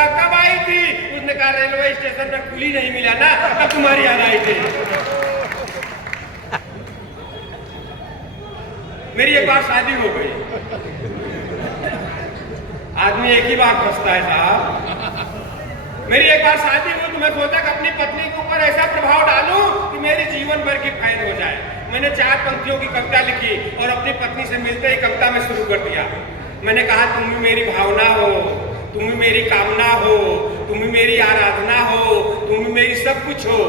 कहा कब आई थी? उसने कहा रेलवे स्टेशन पर खुली नहीं मिला ना, तब तुम्हारी याद आई थी। मेरी एक बार शादी हो गई। आदमी एक ही बात फंसता है साहब। मेरी एक बार शादी हुई तो मैं सोचा कि अपनी पत्नी के ऊपर ऐसा प्रभाव डालूं कि मेरी जीवन भर की फैन हो जाए। मैंने 4 पंक्तियों की कविता लिखी और अपनी पत्नी से मिलते ही कविता में शुरू कर दिया। मैंने कहा तुम ही मेरी भावना हो, तुम ही मेरी कामना हो, तुम ही मेरी आराधना हो, तुम ही मेरी सब कुछ हो।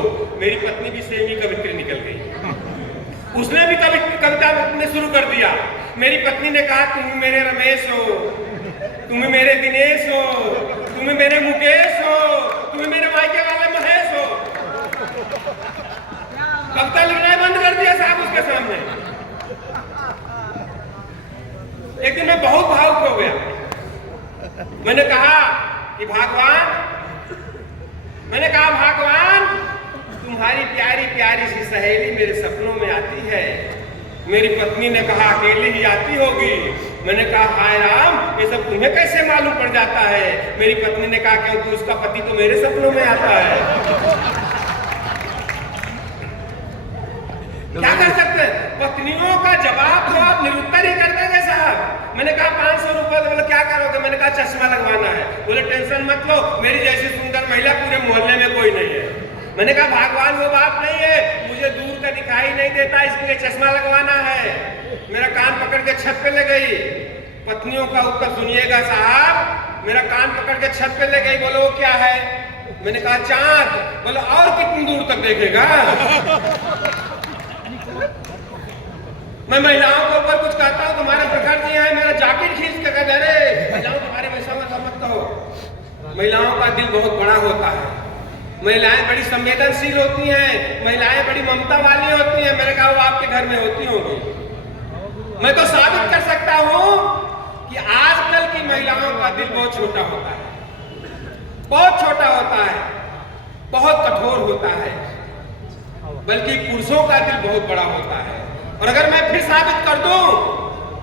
मेरी पत्नी भी सेम ही कवित्री निकल गई। उसने भी कविता में शुरू कर दिया। मेरी पत्नी ने कहा तुम ही मेरे रमेश हो, तुम ही मेरे दिनेश हो, तुम ही मेरे मुकेश हो, तुम ही मेरे मायके वाले महेश हो। कविता लिखना बंद कर दिया साहब उसके सामने। एक दिन मैं बहुत भावुक हो गया। मैंने कहा भगवान तुम्हारी प्यारी प्यारी सी सहेली मेरे सपनों में आती है। मेरी पत्नी ने कहा अकेले ही आती होगी। मैंने कहा हाय राम, ये सब तुम्हें कैसे मालूम पड़ जाता है? मेरी पत्नी ने कहा क्योंकि उसका पति तो मेरे सपनों में आता है। क्या कर सकते हैं? पत्नियों का जवाब तो आप निरुत्तर ही कर देंगे साहब। मैंने कहा 500 रुपए। बोले क्या करोगे? मैंने कहा चश्मा लगवाना है। बोले टेंशन मत लो, मेरी जैसी सुंदर महिला पूरे मोहल्ले में कोई नहीं है। मैंने कहा भगवान वो बात नहीं है, मुझे दूर का दिखाई नहीं देता, इसलिए चश्मा लगवाना है। मेरा कान पकड़ के छत पे ले गई। पत्नियों का उत्तर सुनिएगा साहब। मेरा कान पकड़ के छत पे ले गई। बोलो वो क्या है? मैंने कहा चांद। बोले और कितनी दूर तक देखेगा? मैं महिलाओं के ऊपर कुछ कहता हूँ, तुम्हारे प्रखर जी हैं, मेरा जैकेट खींच के कहते अरे महिलाओं तुम्हारे वैसा मत कहो। महिलाओं का दिल बहुत बड़ा होता है। महिलाएं बड़ी संवेदनशील होती हैं, महिलाएं बड़ी ममता वाली होती हैं। मैंने कहा वो आपके घर में होती होंगी। मैं तो साबित कर सकता हूं कि आजकल की महिलाओं का दिल बहुत छोटा होता है, बहुत छोटा होता है, बहुत कठोर होता है। बल्कि पुरुषों का दिल बहुत बड़ा होता है। और अगर मैं फिर साबित कर दूं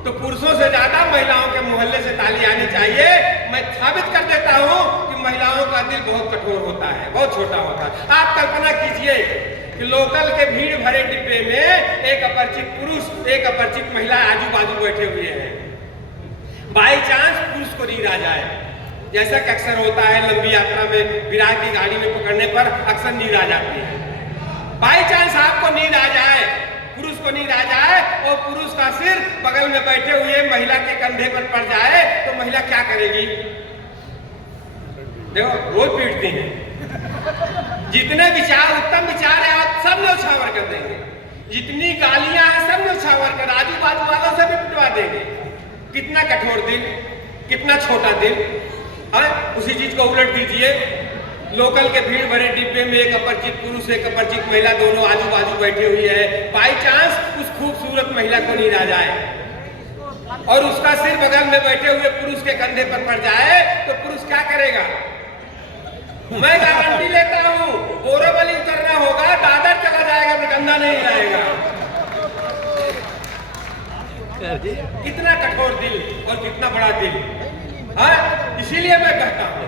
तो पुरुषों से ज्यादा महिलाओं के मोहल्ले से ताली आनी चाहिए। मैं साबित कर देता हूं कि महिलाओं का दिल बहुत कठोर होता है, बहुत छोटा होता है। आप कल्पना कीजिए कि लोकल के भीड़ भरे डिब्बे में एक अपरिचित पुरुष, एक अपरिचित महिला आजू बाजू बैठे हुए हैं। बाई चांस पुरुष को नींद आ जाए, जैसा कि अक्सर होता है लंबी यात्रा में विराह की गाड़ी में पकड़ने पर अक्सर नींद आ जाती है। बाई चांस आपको नींद आ जाए, पुरुष को नींद आ जाए और पुरुष का सिर बगल में बैठे हुए महिला के कंधे पर पड़ जाए तो महिला क्या करेगी? देखो रोज पीटती हैं। जितने विचार उत्तम विचार है आप सब न्यौछावर कर देंगे। जितनी गालियां हैं सब न्यौछावर कर आजू बाजू वालों से भी पिटवा देंगे। कितना कठोर दिल, कितना छोटा दिल है। उसी चीज को उलट दीजिए। लोकल के भीड़ भरे डिब्बे में एक अपरिचित पुरुष, एक अपरिचित महिला दोनों आजू बाजू बैठे हुई है। बाई चांस उस खूबसूरत महिला को नींद आ जाए और उसका सिर बगल में बैठे हुए पुरुष के कंधे पर पड़ जाए तो पुरुष क्या करेगा? मैं गारंटी लेता हूं बोरीवली उतरना होगा, दादर चला जाएगा, फिर कंधा नहीं लाएगा। कितना कठोर दिल और कितना बड़ा दिल है। इसीलिए मैं कहता हूं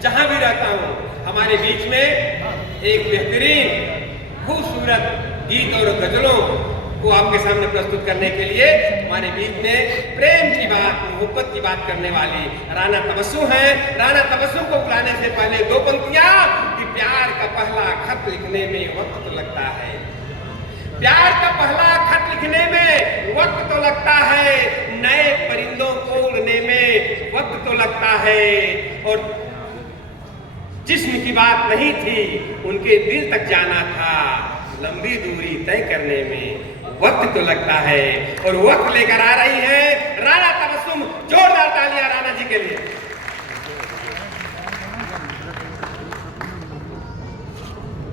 जहां भी रहता हूं हमारे बीच में एक बेहतरीन खूबसूरत गीत और गजलों को आपके सामने प्रस्तुत करने के लिए हमारे बीच में प्रेम की बात, मोहब्बत की बात करने वाली राना तबस्सुम हैं। राना तबस्सुम को बुलाने से पहले 2 पंक्तियां कि प्यार का पहला खत लिखने में वक्त तो लगता है, प्यार का पहला खत लिखने में वक्त तो लगता है, नए परिंदों को उड़ने में वक्त तो लगता है, और जिस्म की बात नहीं थी उनके दिल तक जाना था, लंबी दूरी तय करने में वक्त तो लगता है। और वक्त लेकर आ रही है राना तबस्सुम। जोरदार तालियां राना जी के लिए।